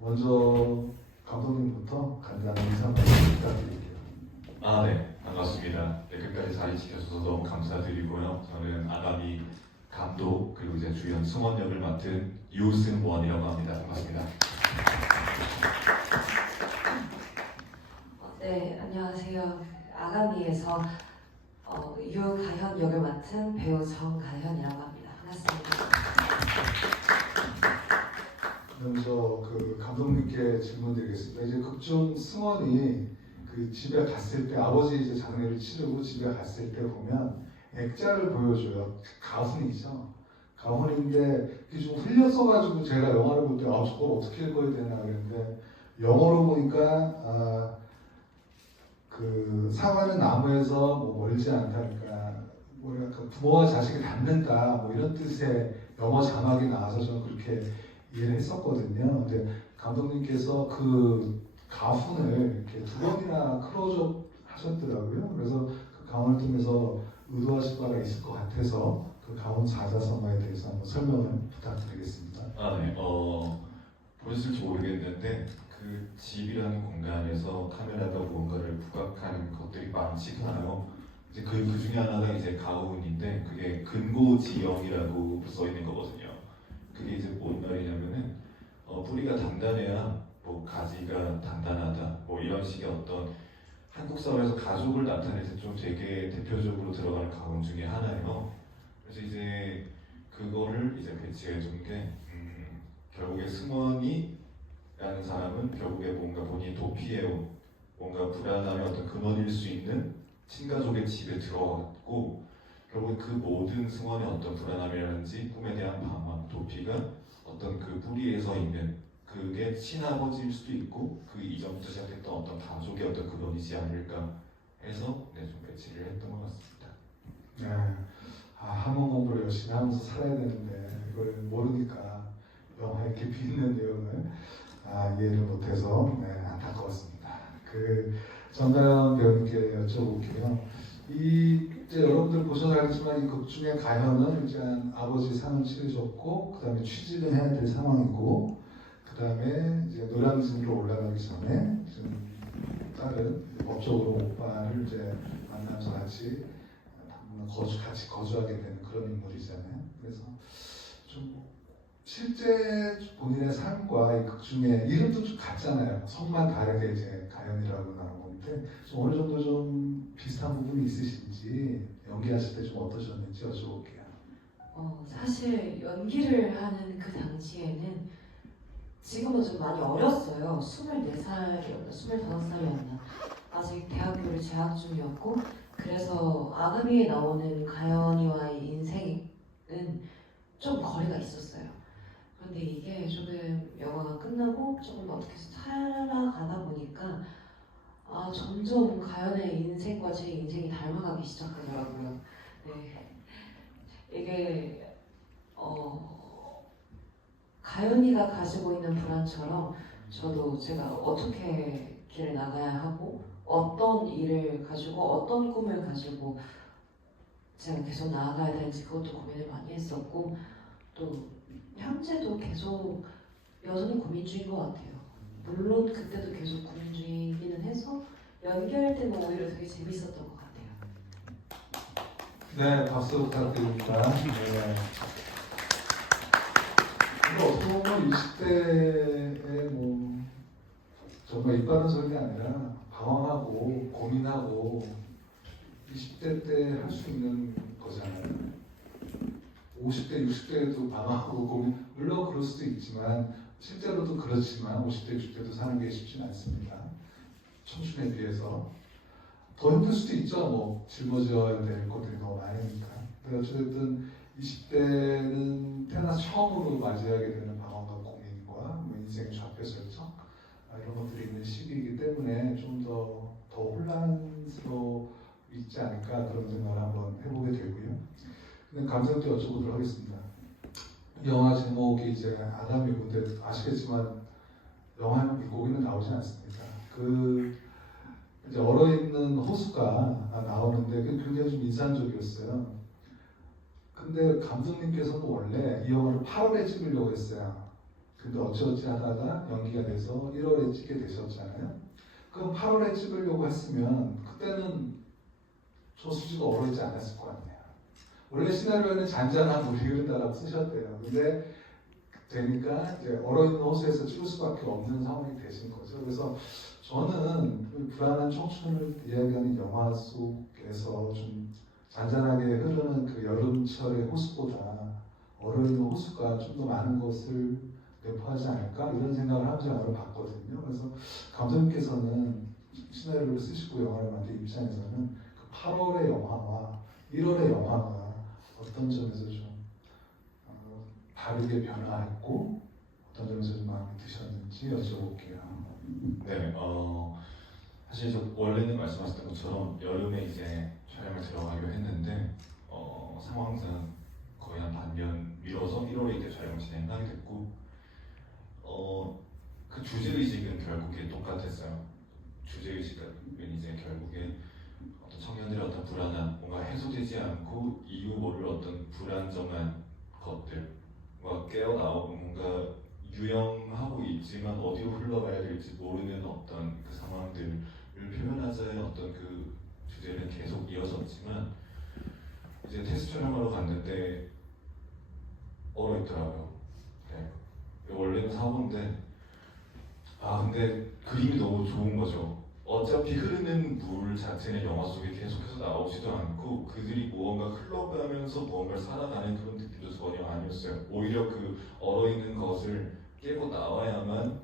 먼저 감독님부터 간단한 인사 말씀 부탁드릴게요. 네, 반갑습니다. 네, 끝까지 자리 지켜주셔서 너무 감사드리고요. 저는 아가미 감독 그리고 이제 주연 승원 역을 맡은 유승원이라고 합니다. 반갑습니다. 네, 안녕하세요. 아가미에서 유가현 역을 맡은 배우 정가현이라고 합니다. 반갑습니다. 먼저 감독님께 질문드리겠습니다. 이제 극중 승원이 집에 갔을 때 아버지 이제 장례를 치르고 집에 갔을 때 보면 액자를 보여줘요. 가훈이죠. 가훈인데 이게 좀 흘렸어가지고 제가 영화를 볼 때 저걸 어떻게 읽어야 되나 그랬는데 영어로 보니까 사과는 나무에서 멀지 않다니까 약간 부모와 자식이 닮는다 이런 뜻의 영어 자막이 나와서 저는 그렇게 이해를 했었거든요. 근데 감독님께서 가훈을 이렇게 2번이나 클로즈업 하셨더라고요. 그래서 가훈을 통해서 의도하신 바가 있을 것 같아서 가훈 사자성어에 대해서 한번 설명을 부탁드리겠습니다. 네, 보셨을지 모르겠는데 그 집이라는 공간에서 카메라가 무언가를 부각하는 것들이 많지않아요. 이제 그 중에 하나가 이제 가훈인데 그게 근고지형이라고 써 있는 거거든요. 그게 이제 뭔 말이냐면은 뿌리가 단단해야 가지가 단단하다 이런 식의 어떤 한국 사회에서 가족을 나타낼 때 좀 되게 대표적으로 들어가는 가훈 중에 하나예요. 그래서 이제 그거를 이제 배치해 준 게 결국에 승원이라는 사람은 결국에 뭔가 본인이 도피해온 뭔가 불안함의 어떤 근원일 수 있는 친가족의 집에 들어갔고 결국에 그 모든 승원의 어떤 불안함이라든지 꿈에 대한 방황, 도피가 어떤 그 뿌리에서 있는 그게 친아버지일 수도 있고 그 이전부터 시작했던 어떤 가족의 어떤 근원이지 않을까 해서 좀 배치를 했던 것 같습니다. 네. 한문 공부를 열심히 하면서 살아야 되는데 이걸 모르니까 영화에 깊이 있는 내용을 이해를 못해서 안타까웠습니다. 정가현 배우님께 여쭤볼게요. 이제 여러분들 보셔서 알겠지만 이 극 중에 가현은 이제 아버지 상을 치르셨고 그 다음에 취직은 해야 될 상황이고 그 다음에 이제 노량진으로 올라가기 전에 지금 다른 법적으로 오빠를 이제 만나서 같이 거주하게 되는 그런 인물이잖아요. 그래서 좀 실제 본인의 삶과 이 극 중에 이름도 좀 같잖아요. 성만 다르게 이제 가연이라고 나오는데 좀 어느 정도 좀 비슷한 부분이 있으신지 연기하실 때 좀 어떠셨는지 여쭤볼게요. 사실 연기를 하는 그 당시에는 지금은 좀 많이 어렸어요. 24살이었나 25살이었나 아직 대학교를 재학 중이었고 그래서 아가미에 나오는 가연이와의 인생은 좀 거리가 있었어요. 그런데 이게 조금 영화가 끝나고 조금 어떻게 살아가다 보니까 점점 가연의 인생과 제 인생이 닮아가기 시작하더라고요. 네. 이게 가연이가 가지고 있는 불안처럼 저도 제가 어떻게 길을 나가야 하고 어떤 일을 가지고 어떤 꿈을 가지고 제가 계속 나아가야 될지 그것도 고민을 많이 했었고 또 현재도 계속 여전히 고민 중인 것 같아요. 물론 그때도 계속 고민 중이기는 해서 연기할 때는 오히려 되게 재밌었던 것 같아요. 네, 박수 부탁드립니다. 네. 근데 어떻게 보면 20대에 정말 입 바른 소리가 아니라 방황하고 고민하고 20대 때 할 수 있는 거잖아요. 50대, 60대에도 방황하고 고민, 물론 그럴 수도 있지만 실제로도 그렇지만 50대, 60대도 사는 게 쉽지는 않습니다. 청춘에 비해서 더 힘들 수도 있죠. 짊어져야 될 것들이 너무 많으니까. 근데 어쨌든 20대는 태어나서 처음으로 맞이하게 되는 방황과 고민과 인생의 좌표설정 이런 것들이 있는 시기이기 때문에 좀 더 혼란스러워있지 않을까 그런 생각을 한번 해보게 되고요. 근데 감독도 여쭤보도록 하겠습니다. 영화 제목이 이제 아가미인데 아시겠지만 영화는 물고기는 나오지 않습니다. 이제 얼어있는 호수가 나오는데 그게 굉장히 좀 인상적이었어요. 근데 감독님께서는 원래 이 영화를 8월에 찍으려고 했어요. 근데 어찌어찌 하다가 연기가 돼서 1월에 찍게 되셨잖아요. 그럼 8월에 찍으려고 했으면 그때는 조수지가 어렵지 않았을 거 아니에요. 원래 시나리오에는 잔잔한 물이 흐른다라고 쓰셨대요. 근데 되니까 이제 얼어있는 호수에서 찍을 수밖에 없는 상황이 되신 거죠. 그래서 저는 그 불안한 청춘을 이야기하는 영화 속에서 좀 잔잔하게 흐르는 그 여름철의 호수보다 얼어있는 호수가 좀 더 많은 것을 내포하지 않을까 이런 생각을 하면서 영화를 봤거든요. 그래서 감독님께서는 시나리오를 쓰시고 영화를 만든 입장에서는 그 8월의 영화와 1월의 영화가 어떤 점에서 좀 다르게 변화했고 어떤 점에서 좀 마음에 드셨는지 여쭤볼게요. 네, 사실 저 원래는 말씀하셨던 것처럼 여름에 이제 촬영을 들어가기로 했는데 상황상 거의 한 반년 미뤄서 1월에 이제 촬영 진행하게 됐고 그 주제의식은 결국에 똑같았어요. 주제의식은 이제 결국에 어떤 청년들의 어떤 불안함, 뭔가 해소되지 않고 이유 모를 어떤 불안정한 것들과 깨어나오고 뭔가 유영하고 있지만 어디로 흘러가야 될지 모르는 어떤 그 상황들을 표현하자의 어떤 그 주제는 계속 이어졌지만 이제 테스트 촬영하러 갔는데 얼어있더라고요. 네. 원래는 사고인데 근데 그림이 너무 좋은 거죠. 어차피 흐르는 물 자체는 영화 속에 계속해서 나오지도 않고 그들이 무언가 흘러가면서 무언가를 살아가는 그런 느낌도 전혀 아니었어요. 오히려 그 얼어있는 것을 깨고 나와야만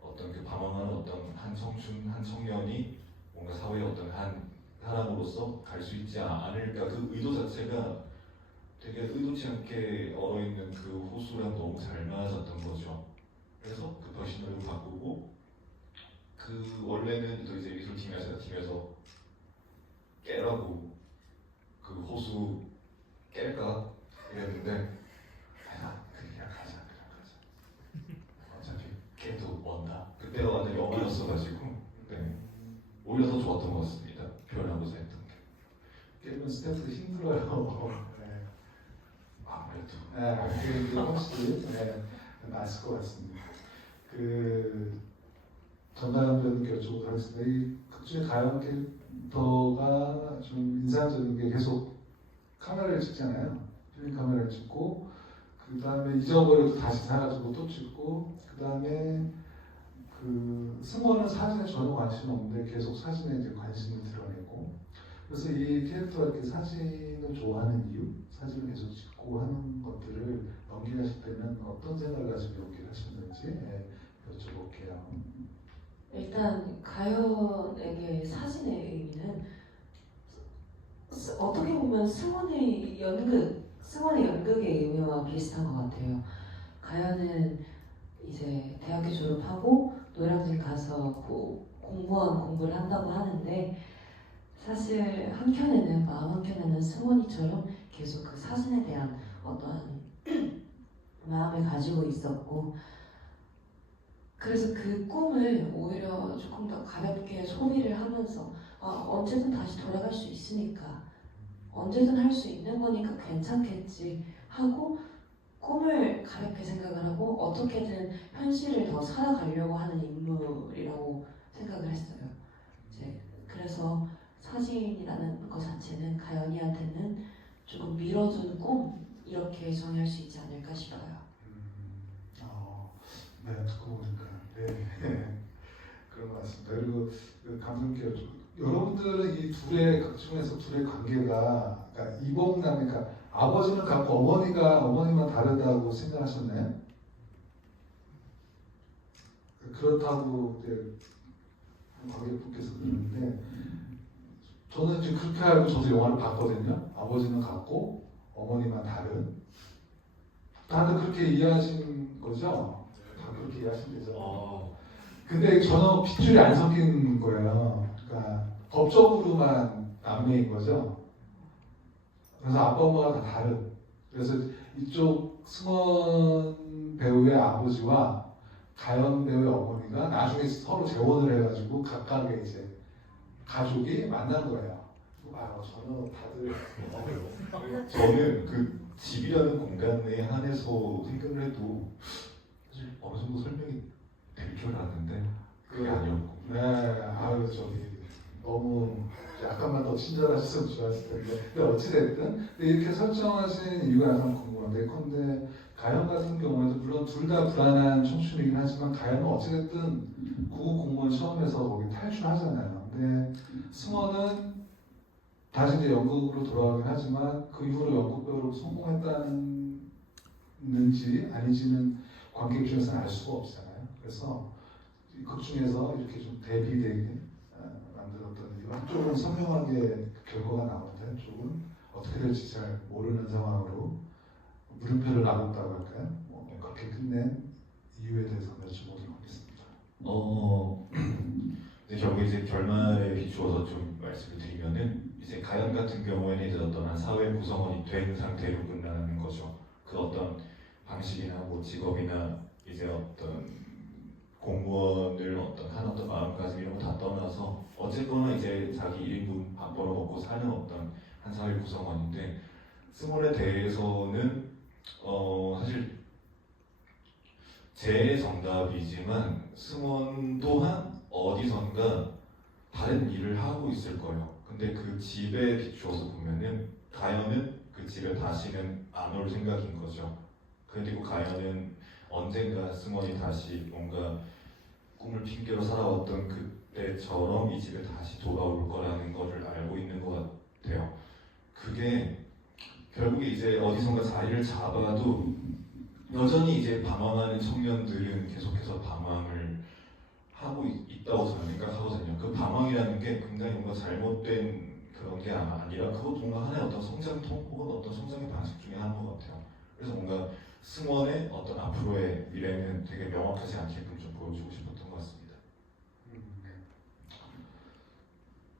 어떤 그 방황하는 어떤 한 청춘, 한 청년이 뭔가 사회의 어떤 한 사람으로서 갈 수 있지 않을까. 그 의도 자체가 되게 의도치 않게 얼어있는 그 호수랑 너무 잘 맞았던 거죠. 그래서 급하게 시나리오 바꾸고 그 원래는 또 이제 미술팀에서 깨라고 그 호수 깰까 이랬는데 그냥 가자. 어차피 깨도 원다. 그때가 완전 영화였어가지고 네. 오히려 더 좋았던 것 같습니다. 표현하고자 했던 게. 깨면 스태프도 힘들어요. 네. 아무래도 그게 이제 훨씬 낫을 것 같습니다. 그 전나영 배우님께 여쭤보도록 하겠습니다. 이 극중의 가연 캐릭터가 좀 인상적인 게 계속 카메라를 찍잖아요. 필름 카메라를 찍고 그 다음에 잊어버려도 다시 사가지고 또 찍고 그 다음에 그 승원은 사진에 전혀 관심 없는데 계속 사진에 이제 관심을 드러내고 그래서 이 캐릭터가 이렇게 사진을 좋아하는 이유, 사진을 계속 찍고 하는 것들을 연기하실 때는 어떤 생각을 가지고 연기를 하셨는지 여쭤볼게요. 일단 가연에게 사진의 의미는 어떻게 보면 승원의 연극의 의미와 비슷한 것 같아요. 가연은 이제 대학교 졸업하고 노량진 가서 공무를 한다고 하는데 사실 한켠에는 마음 한켠에는 승원이처럼 계속 그 사진에 대한 어떠한 마음을 가지고 있었고 그래서 그 꿈을 오히려 조금 더 가볍게 소비를 하면서 언제든 다시 돌아갈 수 있으니까 언제든 할 수 있는 거니까 괜찮겠지 하고 꿈을 가볍게 생각을 하고 어떻게든 현실을 더 살아가려고 하는 인물이라고 생각을 했어요. 이제 그래서 사진이라는 것 자체는 가연이한테는 조금 밀어준 꿈 이렇게 정의할 수 있지 않을까 싶어요. 네, 듣고 보니까 그런 것 같습니다. 그리고 그 감독님께 여러분들은 이 둘의 극 중에서 둘의 관계가 그러니까 이복남 그러니까 아버지는 같고 어머니만 다르다고 생각하셨나요? 그렇다고 이제 관객분께서 그러는데 저는 이제 그렇게 알고 저도 영화를 봤거든요. 아버지는 같고 어머니만 다른. 다들 그렇게 이해하신 거죠? 다 그렇게 이해하시면 되죠. 근데 전혀 핏줄이 안 섞인 거예요. 그러니까 법적으로만 남매인 거죠. 그래서 아빠 엄마가 다 다른. 그래서 이쪽 승원 배우의 아버지와 가연 배우의 어머니가 나중에 서로 재혼을 해가지고 각각의 이제 가족이 만난 거예요. 전혀 다들 저는 그 집이라는 공간에 한해서 생각을 해도 사실 어느 정도 설명이 될 줄 알았는데 그게 아니었고. 네, 아유 너무 약간만 더 친절하셨으면 좋았을 텐데. 근데 어찌됐든 이렇게 설정하신 이유가 약간 궁금한데, 근데 가연 같은 경우에도 물론 둘 다 불안한 청춘이긴 하지만 가연은 어찌됐든 구급 공무원 시험에서 거기 탈출하잖아요. 근데 승원은 다시 이제 연극으로 돌아가긴 하지만 그 이후로 연극 배우로 성공했다는지 아닌지는 관객 입장에서는 알 수가 없잖아요. 그래서 이 극 중에서 이렇게 좀 대비되게 만들었던 이유, 한쪽은 선명하게 결과가 나오는데 한쪽은 어떻게 될지 잘 모르는 상황으로 물음표를 놔뒀다고 할까요? 그렇게 끝낸 이유에 대해서 여쭤보도록 하겠습니다. 이제 결국 이제 결말에 비추어서 좀 말씀을 드리면은 이제 가연 같은 경우에는 이제 어떤 한 사회 구성원이 된 상태로 끝나는 거죠. 그 어떤 방식이나 뭐 직업이나 이제 어떤 공무원을 어떤 마음가짐 이런 거 다 떠나서 어쨌거나 이제 자기 1인분 밥 벌어 먹고 사는 어떤 한 사회 구성원인데, 승원에 대해서는 사실 제 정답이지만 승원 또한 어디선가 다른 일을 하고 있을 거예요. 근데 그 집에 비추어서 보면은 가연은 그 집에 다시는 안 올 생각인 거죠. 그리고 가연은 언젠가 승원이 다시 뭔가 꿈을 핑계로 살아왔던 그때처럼 이 집에 다시 돌아올 거라는 것을 알고 있는 것 같아요. 그게 결국에 이제 어디선가 자리를 잡아도 여전히 이제 방황하는 청년들은 계속해서 방황을 하고 있다고 저는 생각하거든요. 그 방황이라는 게 굉장히 뭔가 잘못된 그런 게 아니라 그것도 뭔가 하나의 어떤 성장통 혹은 어떤 성장의 방식 중에 하나인 것 같아요. 그래서 뭔가 승원의 어떤 앞으로의 미래는 되게 명확하지 않게끔 좀 보여주고 싶었던 것 같습니다.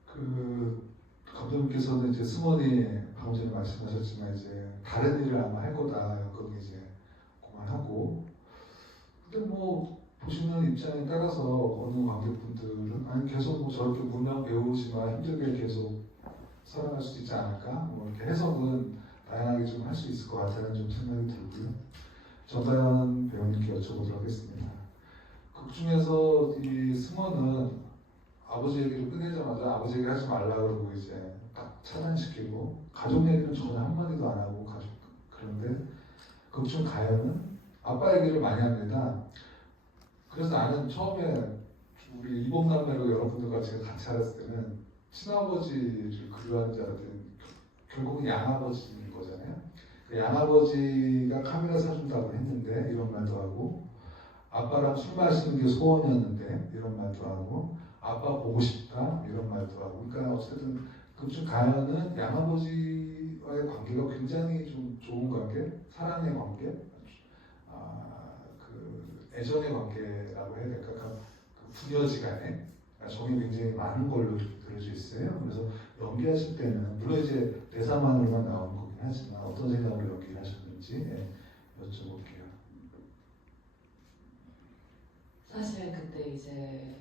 그 감독님께서는 이제 승원이 방금 전에 말씀하셨지만 이제 다른 일을 아마 할 거다 연극 이제 그만하고, 근데 뭐 보시는 입장에 따라서 어느 관객분들은 아니 계속 뭐 저렇게 무명 배우지만 힘들게 계속 살아갈 수도 있지 않을까, 뭐 이렇게 해석은 다양하게 좀 할 수 있을 것 같다는 좀 생각이 들고요. 전다연 배우님께 여쭤보도록 하겠습니다. 극 중에서 이 승원은 아버지 얘기를 끝내자마자 아버지 얘기 하지 말라 그러고 이제 딱 차단시키고 가족 얘기는 전혀 한마디도 안 하고 가족, 그런데 극 중 가연은 아빠 얘기를 많이 합니다. 그래서 나는 처음에 우리 이복남매로 여러분들과 제가 같이 알았을 때는 친아버지를 그리워하는 줄 알았더니 결국은 양아버지인 거잖아요. 그 양아버지가 카메라 사준다고 했는데 이런 말도 하고, 아빠랑 술 마시는 게 소원이었는데 이런 말도 하고, 아빠 보고 싶다 이런 말도 하고. 그러니까 어쨌든 그중 가연은 양아버지와의 관계가 굉장히 좀 좋은 관계, 사랑의 관계, 그 애정의 관계라고 해야 될까, 그 부녀지간에 정이 굉장히 많은 걸로 들어져 있어요. 그래서 연기하실 때는 물론 이제 대사만으로만 나오는 거긴 하지만 어떤 생각으로 연기를 하셨는지 여쭤볼게요. 사실 그때 이제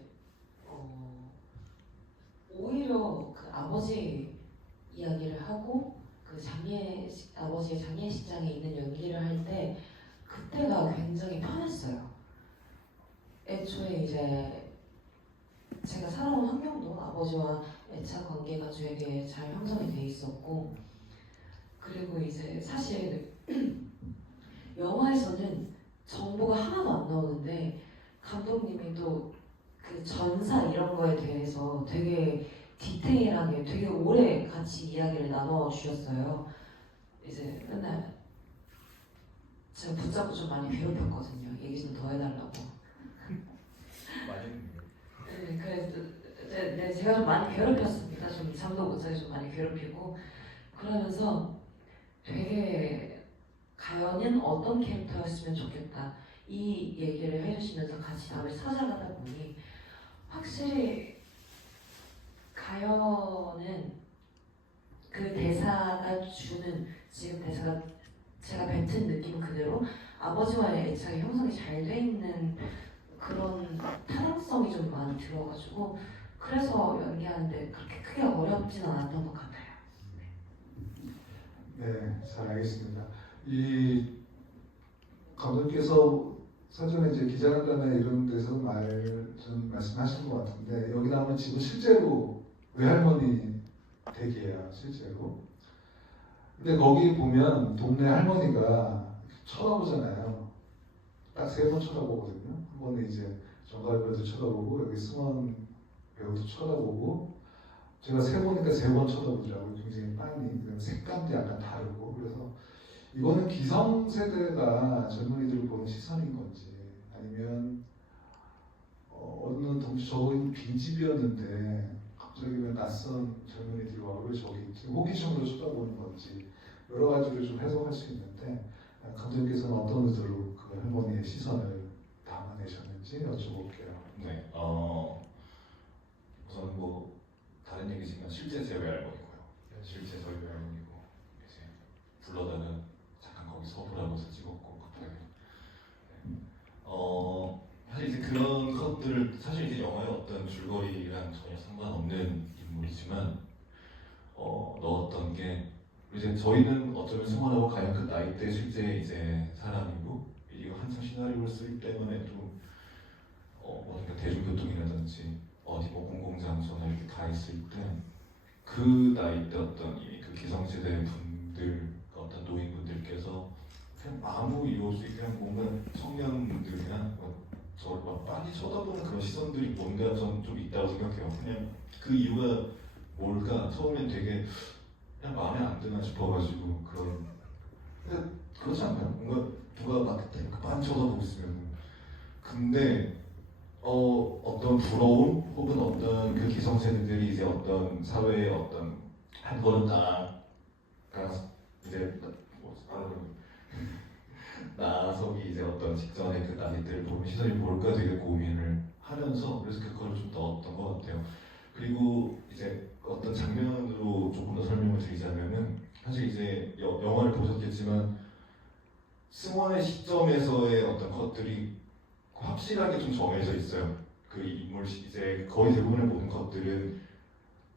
오히려 그 아버지 이야기를 하고 그 아버지의 장례식장에 있는 연기를 할 때 그때가 굉장히 편했어요. 애초에 이제 제가 살아온 환경도 아버지와 애착 관계가 되게 잘 형성이 돼 있었고, 그리고 이제 사실 영화에서는 정보가 하나도 안 나오는데 감독님이 또 그 전사 이런 거에 대해서 되게 디테일하게 되게 오래 같이 이야기를 나눠 주셨어요. 이제 맨날 제가 붙잡고 좀 많이 괴롭혔거든요. 얘기 좀 더 해달라고. 네, 그래서 네, 제가 좀 많이 괴롭혔습니다. 좀 잠도 못 자게 좀 많이 괴롭히고, 그러면서 되게 가연은 어떤 캐릭터였으면 좋겠다 이 얘기를 해주시면서 같이 답을 찾아가다 보니 확실히 가연은 그 대사가 주는, 지금 대사가 제가 뱉은 느낌 그대로 아버지와의 애착이 형성이 잘 돼 있는 그런 타당성이 좀 많이 들어가지고, 그래서 연기하는데 그렇게 크게 어렵지는 않았던 것 같아요. 네, 잘 알겠습니다. 이 감독님께서 사전에 이제 기자간담회 이런 데서 좀 말씀하신 것 같은데 여기 나오는 집은 실제로 외할머니 댁이에요, 실제로. 근데 거기 보면 동네 할머니가 쳐다보잖아요. 딱 세 번 쳐다보거든요. 한 번은 이제 정가을 배우도 쳐다보고 여기 승원 배우도 쳐다보고 제가 세 보니까 세 번 쳐다보더라고요. 굉장히 빤히. 그다음에 색감도 약간 다르고 그래서 이거는 기성세대가 젊은이들을 보는 시선인 건지 아니면 어느 동지 저기 빈집이었는데 갑자기 왜 낯선 젊은이들이 와 왜 저기 있지 호기심으로 쳐다보는 건지 여러 가지로 좀 해석할 수 있는데 감독님께서는 어떤 의도로 그 할머니의 시선을 담아내셨는지 여쭤볼게요. 네, 우선 뭐 다른 얘기지만 실제 제 외할머니고요. 실제 저희 외할머니고 이제 불러다가 잠깐 거기 서보라고 해서 찍었고 급하게. 네. 사실 이제 그런 것들을 사실 이제 영화의 어떤 줄거리랑 전혀 상관없는 인물이지만 넣었던 게 이제 저희는 어쩌면 승원하고 가장 그 나이 때 실제 이제 사람이고 이거 한창 시나리오를 쓸 때만 좀 그러니까 대중교통이라든지 어디 뭐 공공장소나 이렇게 가 있을 때 그 나이 때 어떤 그 기성세대 분들 어떤 노인분들께서 그냥 아무 이유 없이 그냥 뭔가 청년들이나 저를 막 빤히 쳐다보는 그런 시선들이 뭔가 좀 있다고 생각해요. 그냥 그 이유가 뭘까 처음엔 되게 그냥 마음에 안 드나 싶어가지고 근데 그렇지 않나요? 뭔가 누가 막 빤히 쳐다보고 있으면 근데 어떤 부러움 혹은 어떤 그 기성세대들이 이제 어떤 사회의 어떤 한 걸음 나아가 이제 나서기 이제 어떤 직전에 그 나이들을 보면 시선이 뭘까 되게 고민을 하면서 그래서 그거를 좀 넣었던 것 같아요. 그리고 이제 어떤 장면으로 조금 더 설명을 드리자면은 사실 이제 영화를 보셨겠지만 승원의 시점에서의 어떤 것들이 확실하게 좀 정해져 있어요. 그 인물 이제 거의 대부분의 모든 것들은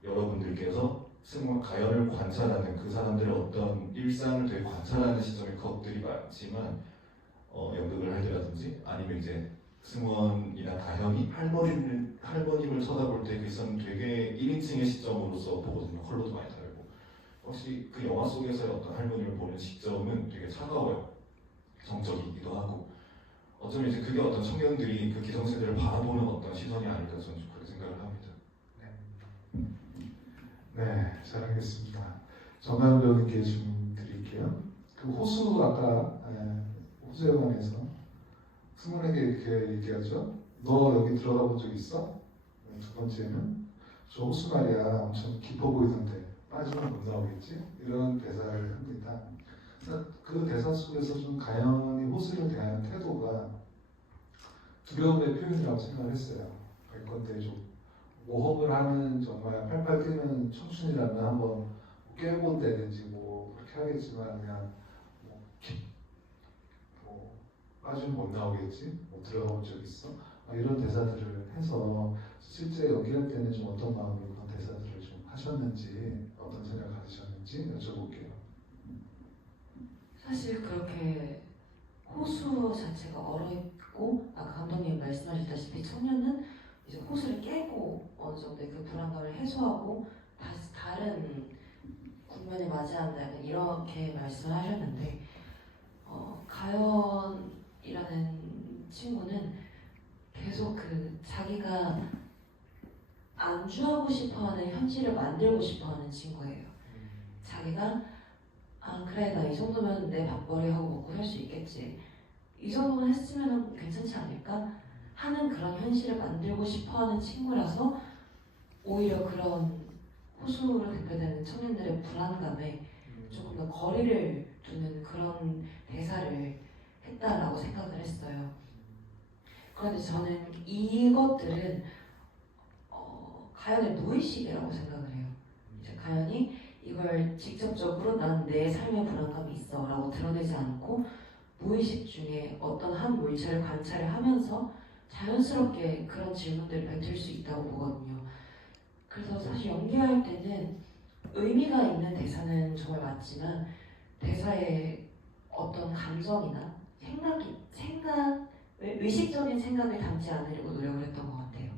여러분들께서 승원 가연을 관찰하는 그 사람들의 어떤 일상을 되게 관찰하는 시점의 것들이 많지만 연극을 할 때라든지 아니면 이제 승원이나 가현이 할머님을 쳐다볼 때 그 시선 되게 1인칭의 시점으로서 보거든요. 컬러도 많이 다르고 혹시 그 영화 속에서의 어떤 할머니를 보는 시점은 되게 차가워요. 정적이기도 하고 어쩌면 이제 그게 어떤 청년들이 그 기성세대를 바라보는 어떤 시선이 아닐까 저는 좀 그렇게 생각을 합니다. 네, 잘하겠습니다. 정가은 배우님께 질문 드릴게요. 그 호수 아까 호수에 관해서 승훈에게 이렇게 얘기하죠. 너 여기 들어가 본 적 있어? 두 번째는 저 호수 말이야 엄청 깊어 보이던데 빠지면 못 나오겠지? 이런 대사를 합니다. 그 대사 속에서 좀 가연이 호수를 대하는 태도가 두려움의 표현이라고 생각을 했어요. 예컨대 좀 모험을 하는 정말 팔팔 뛰는 청춘이라면 한번 깨본다든지 뭐 그렇게 하겠지만 그냥 뭐 빠지면 못 나오겠지? 뭐 들어가 본 적 있어? 이런 대사들을 해서 실제 연기할 때는 좀 어떤 마음으로 그런 대사들을 좀 하셨는지 어떤 생각 가지셨는지 여쭤볼게요. 사실 그렇게 호수 자체가 얼어있고 아까 감독님 말씀하셨다시피 청년은 이제 호수를 깨고 어느 정도의 그 불안감을 해소하고 다시 다른 국면에 맞이한다면 이렇게 말씀을 하셨는데 가연이라는 친구는 계속 그 자기가 안주하고 싶어하는 현실을 만들고 싶어하는 친구예요. 자기가 그래 나 이 정도면 내 밥벌이 하고 먹고 살 수 있겠지. 이 정도만 했으면 괜찮지 않을까? 하는 그런 현실을 만들고 싶어하는 친구라서 오히려 그런 호수로 대표되는 청년들의 불안감에 조금 더 거리를 두는 그런 대사를 했다라고 생각을 했어요. 그런데 저는 이것들은 가연의 무의식이라고 생각을 해요. 이제 가연이 이걸 직접적으로 난 내 삶의 불안감이 있어 라고 드러내지 않고 무의식 중에 어떤 한 물체를 관찰을 하면서 자연스럽게 그런 질문들을 뱉을 수 있다고 보거든요. 그래서 사실 연기할 때는 의미가 있는 대사는 정말 맞지만 대사에 어떤 감정이나 생각이 의식적인 생각을 담지 않으려고 노력을 했던 것 같아요.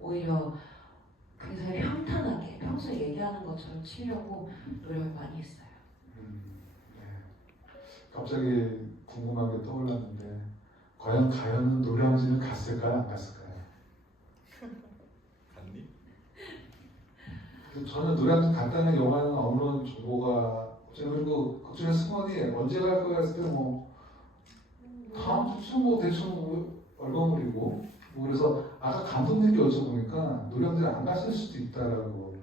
오히려 굉장히 평탄하게 평소에 얘기하는 것처럼 치려고 노력을 많이 했어요. 네. 갑자기 궁금한 게 떠올랐는데 과연 가연은 노량진을 갔을까요? 안 갔을까요? 갔니? 저는 노량진 갔다는 영화는 아무런 정보가 그리고 그중에 승원이 언제 갈 거야 했을 때뭐 다음 주쯤 뭐 대충 뭐 얼버무리고 뭐 그래서 아까 감독님께 여쭤보니까 노량진 안 갔을 수도 있다라고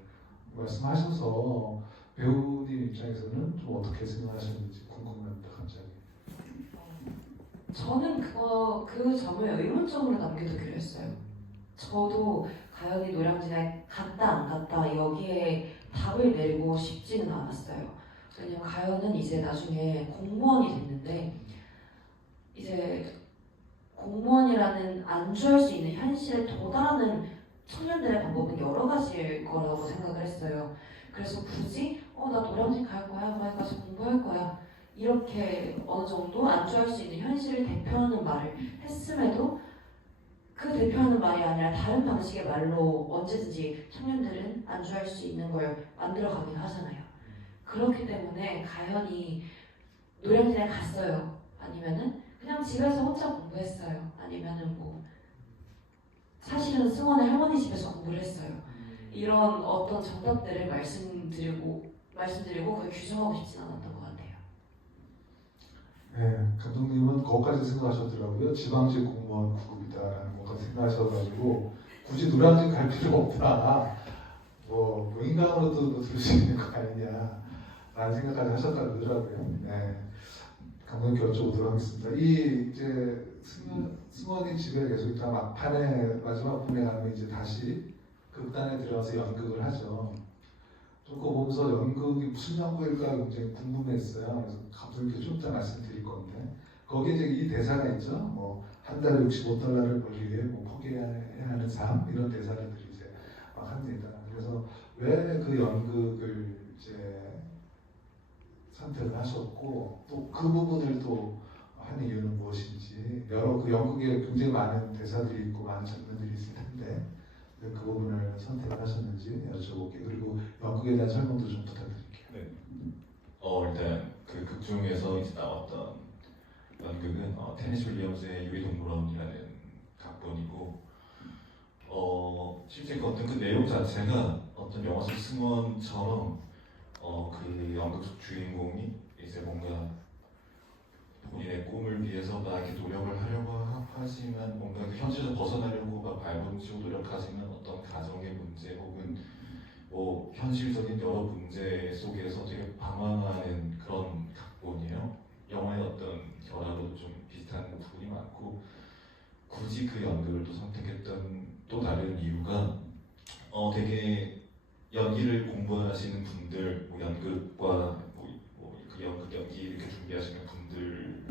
말씀하셔서 배우님 입장에서는 좀 어떻게 생각하셨는지 궁금합니다 갑자기. 저는 그 점을 의문점으로 남겨두기로 했어요. 저도 가연이 노량진에 갔다 안 갔다 여기에 답을 내리고 싶지는 않았어요. 왜냐면 가연은 이제 나중에 공무원이 됐는데 이제 공무원이라는 안주할 수 있는 현실에 도달하는 청년들의 방법은 여러 가지일 거라고 생각을 했어요. 그래서 굳이 나 노량진 갈 거야, 거기 가서 공부할 거야 이렇게 어느 정도 안주할 수 있는 현실을 대표하는 말을 했음에도 그 대표하는 말이 아니라 다른 방식의 말로 언제든지 청년들은 안주할 수 있는 걸 만들어가긴 하잖아요. 그렇기 때문에 가연이 노량진에 갔어요. 아니면은 그냥 집에서 혼자 공부했어요. 아니면은 뭐 사실은 승원의 할머니 집에서 공부를 했어요. 이런 어떤 정답들을 말씀드리고 그걸 규정하고 싶진 않았던 것 같아요. 네, 감독님은 거기까지 생각하셨더라고요. 지방직 공무원 구급이다라는 것까지 생각하셔가지고 굳이 노량진 갈 필요 없다. 뭐 인강으로도 들을 수 있는 거 아니냐라는 생각까지 하셨다고 그러더라고요. 네, 감독님께 여쭤보도록 하겠습니다. 이 이제 승원이 집에 계속 있다 막판에 마지막 분에 가면 이제 다시 극단에 들어가서 연극을 하죠. 좀 그거 보면서 연극이 무슨 연극일까 굉장히 궁금했어요. 그래서 감독님께 좀 이따 말씀드릴 건데 거기에 이제 이 대사가 있죠. 뭐 한 달에 $65를 벌기 위해 뭐 포기해야 하는 삶 이런 대사들이 이제 막 합니다. 그래서 왜 그 연극을 이제 선택을 하셨고 또 그 부분을 또 한 이유는 무엇인지 여러 그 연극에 굉장히 많은 대사들이 있고 많은 장면들이 있을 텐데 그 부분을 선택을 하셨는지 여쭤볼게요. 그리고 연극에 대한 설명도 좀 부탁드릴게요. 일단 그 극 중에서 이제 나왔던 연극은 테니스 윌리엄스의 유리동물원이라는 각본이고 실제 그 어떤 그 내용 자체가 어떤 영화 속 승원처럼 그 연극 속 주인공이 이제 뭔가 본인의 꿈을 위해서 막 이렇게 노력을 하려고 하지만 뭔가 그 현실에서 벗어나려고 막 발버둥치고 노력하지만 어떤 가정의 문제 혹은 뭐 현실적인 여러 문제 속에서 되게 방황하는 그런 각본이에요. 영화의 어떤 결하로도 좀 비슷한 부분이 많고 굳이 그 연극을 또 선택했던 또 다른 이유가 되게 연기를 공부하시는 분들, 뭐 연극과 그 연극 연기 이렇게 준비하시는 분들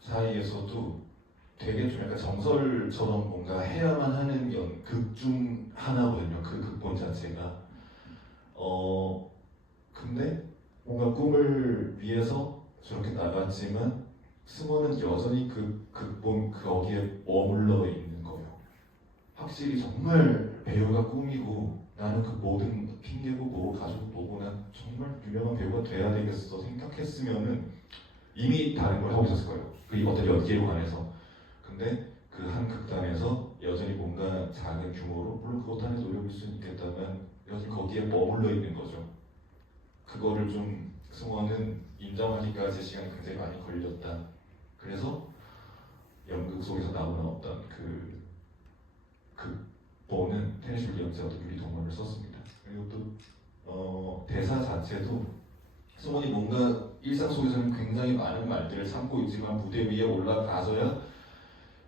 사이에서도 되게 좀 약간 정설처럼 뭔가 해야만 하는 연극 중 하나거든요. 그 극본 자체가. 근데 뭔가 꿈을 위해서 저렇게 나갔지만 승원은 여전히 그 극본 거기에 머물러 있는 거예요. 확실히 정말 배우가 꿈이고 나는 그 모든 핑계고 뭐고 가지고 뭐고 난 정말 유명한 배우가 돼야 되겠어 생각했으면은 이미 다른 걸 하고 있었을 거예요. 그 어떤 연기에 관해서. 근데 그 한 극단에서 여전히 뭔가 작은 규모로 물론 그것 안에 노력일 수는 있겠다만 여전히 거기에 머물러 있는 거죠. 그거를 좀 승원은 인정하기까지 시간이 굉장히 많이 걸렸다. 그래서 연극 속에서 나오는 어떤 그 극본은 테니스 윌리엄스의 어떤 유리동물을 썼습니다. 그리고 또 대사 자체도 승원이 뭔가 일상 속에서는 굉장히 많은 말들을 참고 있지만 무대 위에 올라가서야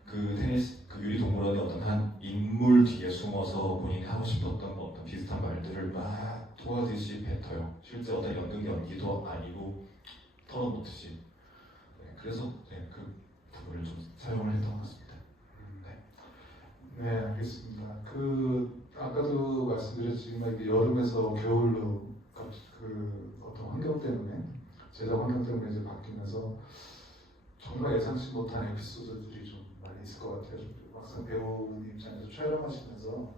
그 테니스 그 유리동물원의 어떤 한 인물 뒤에 숨어서 본인이 하고 싶었던 어떤 비슷한 말들을 막 토하듯이 뱉어요. 실제 어떤 연극 연기도 아니고 털어놓듯이. 네, 그래서 그 부분을 좀 사용을 했던 것 같습니다. 네, 알겠습니다. 그 아까도 말씀드렸지만 이게 여름에서 겨울로 그 어떤 환경 때문에 제작 환경 때문에 이제 바뀌면서 정말 예상치 못한 에피소드들이 좀 많이 있을 것 같아요. 막상 배우 입장에서 촬영하시면서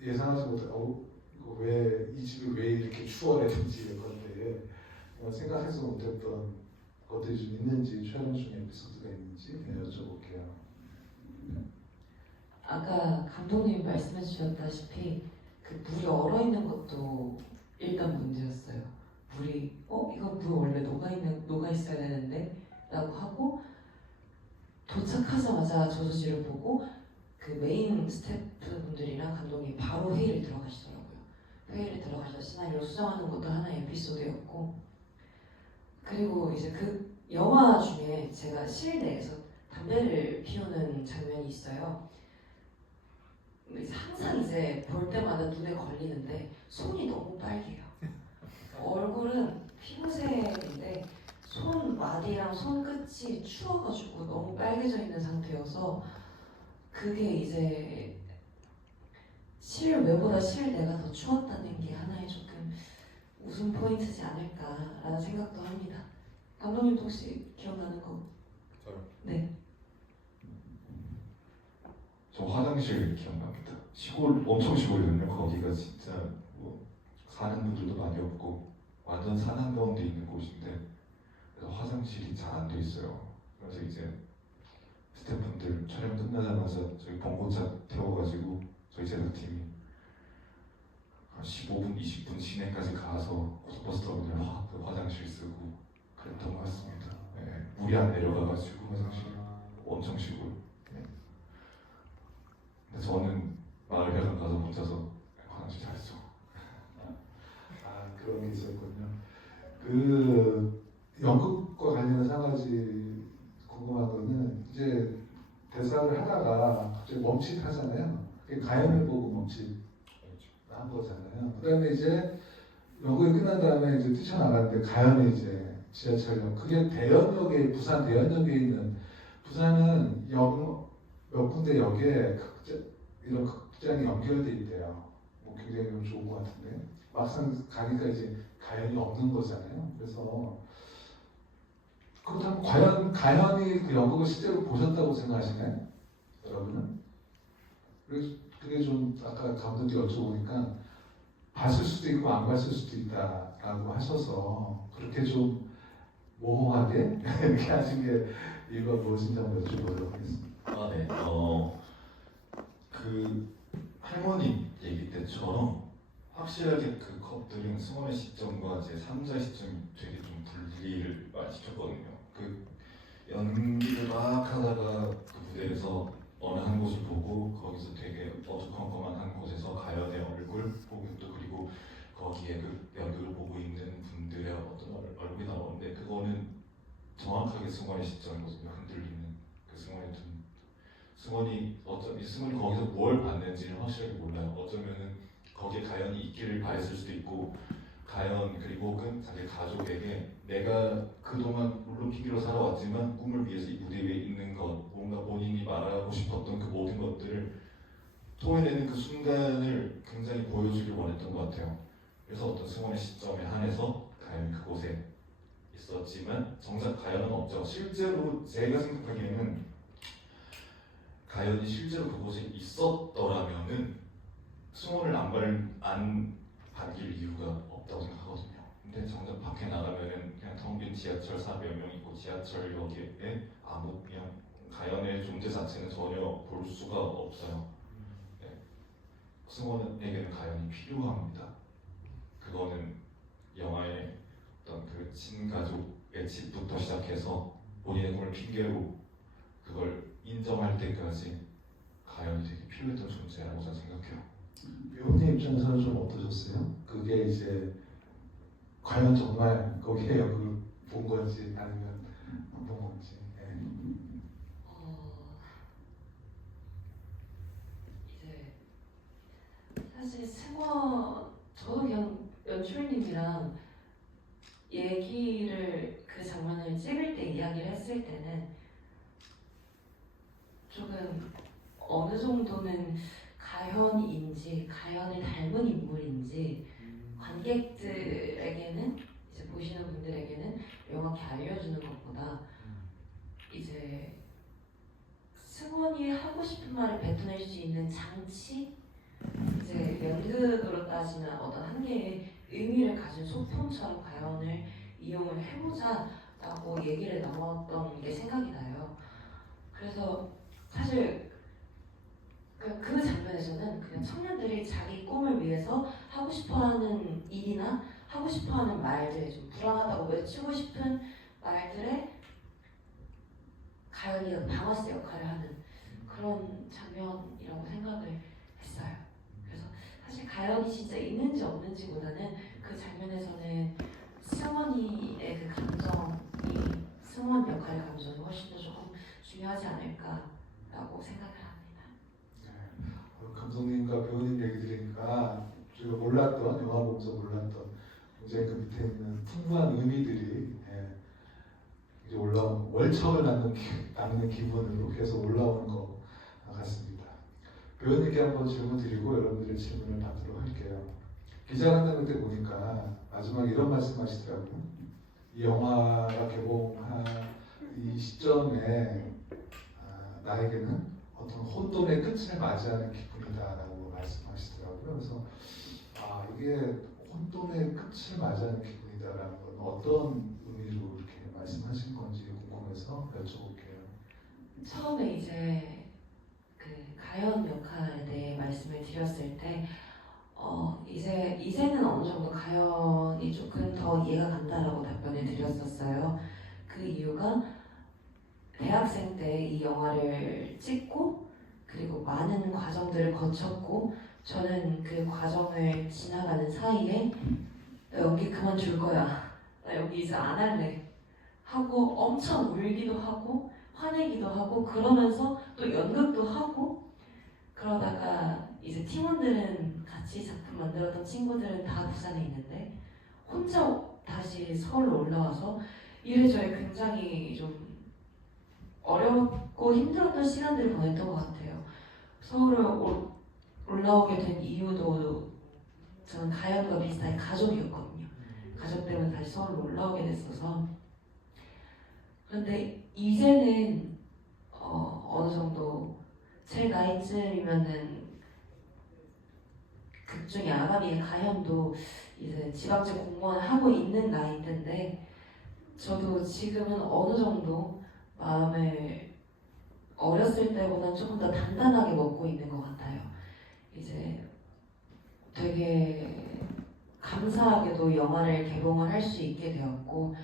예상하지 못한 이거 왜 이 집이 왜 이렇게 추워라든지 이런 건데 생각해서 못했던 것들이 좀 있는지 촬영 중에 에피소드가 있는지 여쭤볼게요. 아까 감독님이 말씀해 주셨다시피 그 물이 얼어 있는 것도 일단 문제였어요. 물이 이거 물 원래 녹아 있어야 되는데 라고 하고 도착하자마자 저수지를 보고 그 메인 스태프분들이랑 감독이 바로 회의를 들어가시더라고요. 회의를 들어가서 시나리오 수정하는 것도 하나의 에피소드였고, 그리고 이제 그 영화 중에 제가 실내에서 담배를 피우는 장면이 있어요. 이제 항상 이제 볼 때마다 눈에 걸리는데 손이 너무 빨개요. 얼굴은 피부색인데 손 마디랑 손끝이 추워가지고 너무 빨개져 있는 상태여서 그게 이제 실외보다 실내가 더 추웠다는 게 하나의 조금 웃음 포인트지 않을까라는 생각도 합니다. 감독님도 혹시 기억나는 거? 저요? 네. 저 화장실 기억납니다. 시골 엄청 시골이거든요. 거기가 진짜 뭐 사는 분들도 많이 없고 완전 산 한가운데 있는 곳인데 그래서 화장실이 잘 안 돼 있어요. 그래서 이제 스태프분들 촬영 끝나자마자 저희 봉고차 태워가지고 저희 제작팀이 한 15분, 20분 시내까지 가서 버스 터미널 화장실 쓰고 그랬던 것 같습니다. 네, 물이 안 내려가가지고 화장실 엄청 시골. 네. 근데 저는 마을 회관 가서 혼자서 화장실 잘했죠. 그런 게 있었군요. 그 연극과 관련해서 한 가지 궁금한 거는 이제 대사를 하다가 갑자기 멈칫하잖아요. 그게 가연을 보고 멈칫한 거잖아요. 그다음에 이제 연극이 끝난 다음에 이제 뛰쳐나갔는데 가연이 이제 지하철역, 그게 대연역에, 부산 대연역에 있는, 부산은 몇 군데 역에 이런 극장이 연결돼 있대요. 뭐 굉장히 좋은 것 같은데 막상 가니까 이제 가연이 없는 거잖아요. 그래서 그렇다면 과연 가연이 그 연극을 실제로 보셨다고 생각하시나요? 여러분은? 그게 좀 아까 감독님 여쭤보니까 봤을 수도 있고 안 봤을 수도 있다라고 하셔서 그렇게 좀 모호하게 이렇게 하신 게 이유가 무엇인지 한번 여쭤보도록 하겠습니다. 네. 그 할머니 얘기 때처럼 확실하게 그 컷들은 승원의 시점과 제 3자 시점이 되게 좀 분리를 많이 시켰거든요. 그 연기를 막 하다가 그 무대에서 어느 한 곳을 보고 거기서 되게 어두컴컴한 한 곳에서 가연의 얼굴 보고 또 그리고 거기에 그 연극을 보고 있는 분들의 어떤 얼굴이 나오는데 그거는 정확하게 승원의 시점이거든요. 흔들리는 그 승원의 둔 승원이 승원이 거기서 뭘 봤는지는 확실하게 몰라요. 어쩌면은 거기에 가연이 있기를 바랬을 수도 있고 가연 그리고 혹은 자기 가족에게 내가 그동안 물론 핑계로 살아왔지만 꿈을 위해서 이 무대 위에 있는 것 뭔가 본인이 말하고 싶었던 그 모든 것들을 토해내는 그 순간을 굉장히 보여주길 원했던 것 같아요. 그래서 어떤 승원의 시점에 한해서 가연이 그곳에 있었지만 정작 가연은 없죠. 실제로 제가 생각하기에는 가연이 실제로 그곳에 있었더라면은 승원을 안 반길 이유가 없다고 생각하거든요. 근데 정작 밖에 나가면은 그냥 텅 빈 지하철사 몇 명 있고 지하철역에 아무 그냥 가연의 존재 자체는 전혀 볼 수가 없어요. 네. 승원에게는 가연이 필요합니다. 그거는 영화의 어떤 그 친가족의 집부터 시작해서 본인의 꿈을 핑계로 그걸 인정할 때까지 가연이 되게 필요했던 존재라고 저는 생각해요. 배우님 입장에서는 좀 어떠셨어요? 그게 이제 과연 정말 거기에 역을 본 건지 아니면 안 본 건지. 네. 이제 사실 저도 그냥 연출님이랑 얘기를 그 장면을 찍을 때 이야기를 했을 때는 조금 어느 정도는 가연인지 가연을 닮은 인물인지 관객들에게는 이제 보시는 분들에게는 명확히 알려주는 것보다 이제 승원이 하고 싶은 말을 뱉어낼 수 있는 장치, 이제 연극으로 따지면 어떤 한 개의 의미를 가진 소품처럼 가연을 이용을 해보자라고 얘기를 나눴던 게 생각이 나요. 그래서 사실 그 장면에서는 그냥 청년들이 자기 꿈을 위해서 하고 싶어하는 일이나 하고 싶어하는 말들, 좀 불안하다고 외치고 싶은 말들에 가연이가 방아쇠 역할을 하는 그런 장면이라고 생각을 했어요. 그래서 사실 가연이 진짜 있는지 없는지보다는 그 장면에서는 승원이의 그 감정이, 승원 역할의 감정이 훨씬 더 조금 중요하지 않을까라고 생각을 합니다. 감독님과 배우님 얘기 들으니까 우리가 몰랐던, 영화 보면서 몰랐던 굉장히 그 밑에 있는 풍부한 의미들이 이제 올라온, 월척을 남는 기분으로 계속 올라오는 것 같습니다. 배우님께 한번 질문 드리고 여러분들의 질문을 받도록 할게요. 기자간담회 때 보니까 마지막에 이런 말씀하시더라고요. 이 영화가 개봉한 이 시점에 나에게는 어떤 혼돈의 끝을 맞이하는 기분이다라고 말씀하시더라고요. 그래서 이게 혼돈의 끝을 맞이하는 기분이다라는 건 어떤 의미로 이렇게 말씀하신 건지 궁금해서 여쭤볼게요. 처음에 이제 그 가연 역할에 대해 말씀을 드렸을 때 이제는 어느 정도 가연이 조금 더 이해가 간다라고 답변을 드렸었어요. 그 이유가 대학생 때 이 영화를 찍고 그리고 많은 과정들을 거쳤고 저는 그 과정을 지나가는 사이에 나 연기 그만둘 거야, 나 여기 이제 안 할래 하고 엄청 울기도 하고 화내기도 하고 그러면서 또 연극도 하고 그러다가 이제 팀원들은 같이 작품 만들었던 친구들은 다 부산에 있는데 혼자 다시 서울로 올라와서 이래저래 굉장히 좀 어렵고 힘들었던 시간들을 보냈던 것 같아요. 서울을 올라오게 된 이유도 저는 가연과 비슷하게 가족이었거든요. 가족 때문에 다시 서울로 올라오게 됐어서. 그런데 이제는 어느 정도 제 나이쯤이면은 극중의 아가미의 가연도 이제 지방직 공무원을 하고 있는 나이대인데 저도 지금은 어느 정도 마음을 어렸을 때보다는 조금 더 단단하게 먹고 있는 것 같아요. 이제 되게 감사하게도 영화를 개봉을 할 수 있게 되었고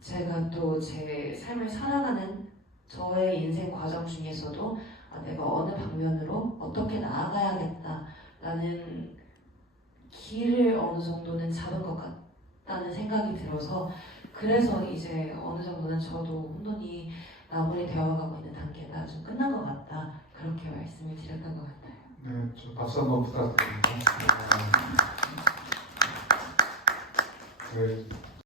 제가 또 제 삶을 살아가는 저의 인생 과정 중에서도 내가 어느 방면으로 어떻게 나아가야겠다라는 길을 어느 정도는 잡은 것 같다는 생각이 들어서 그래서 이제 어느 정도는 저도 혼돈이 마무리 되어가고 있는 단계가 좀 끝난 것 같다 그렇게 말씀을 드렸던 것 같아요. 네, 저 박수 한번 부탁드립니다. 네,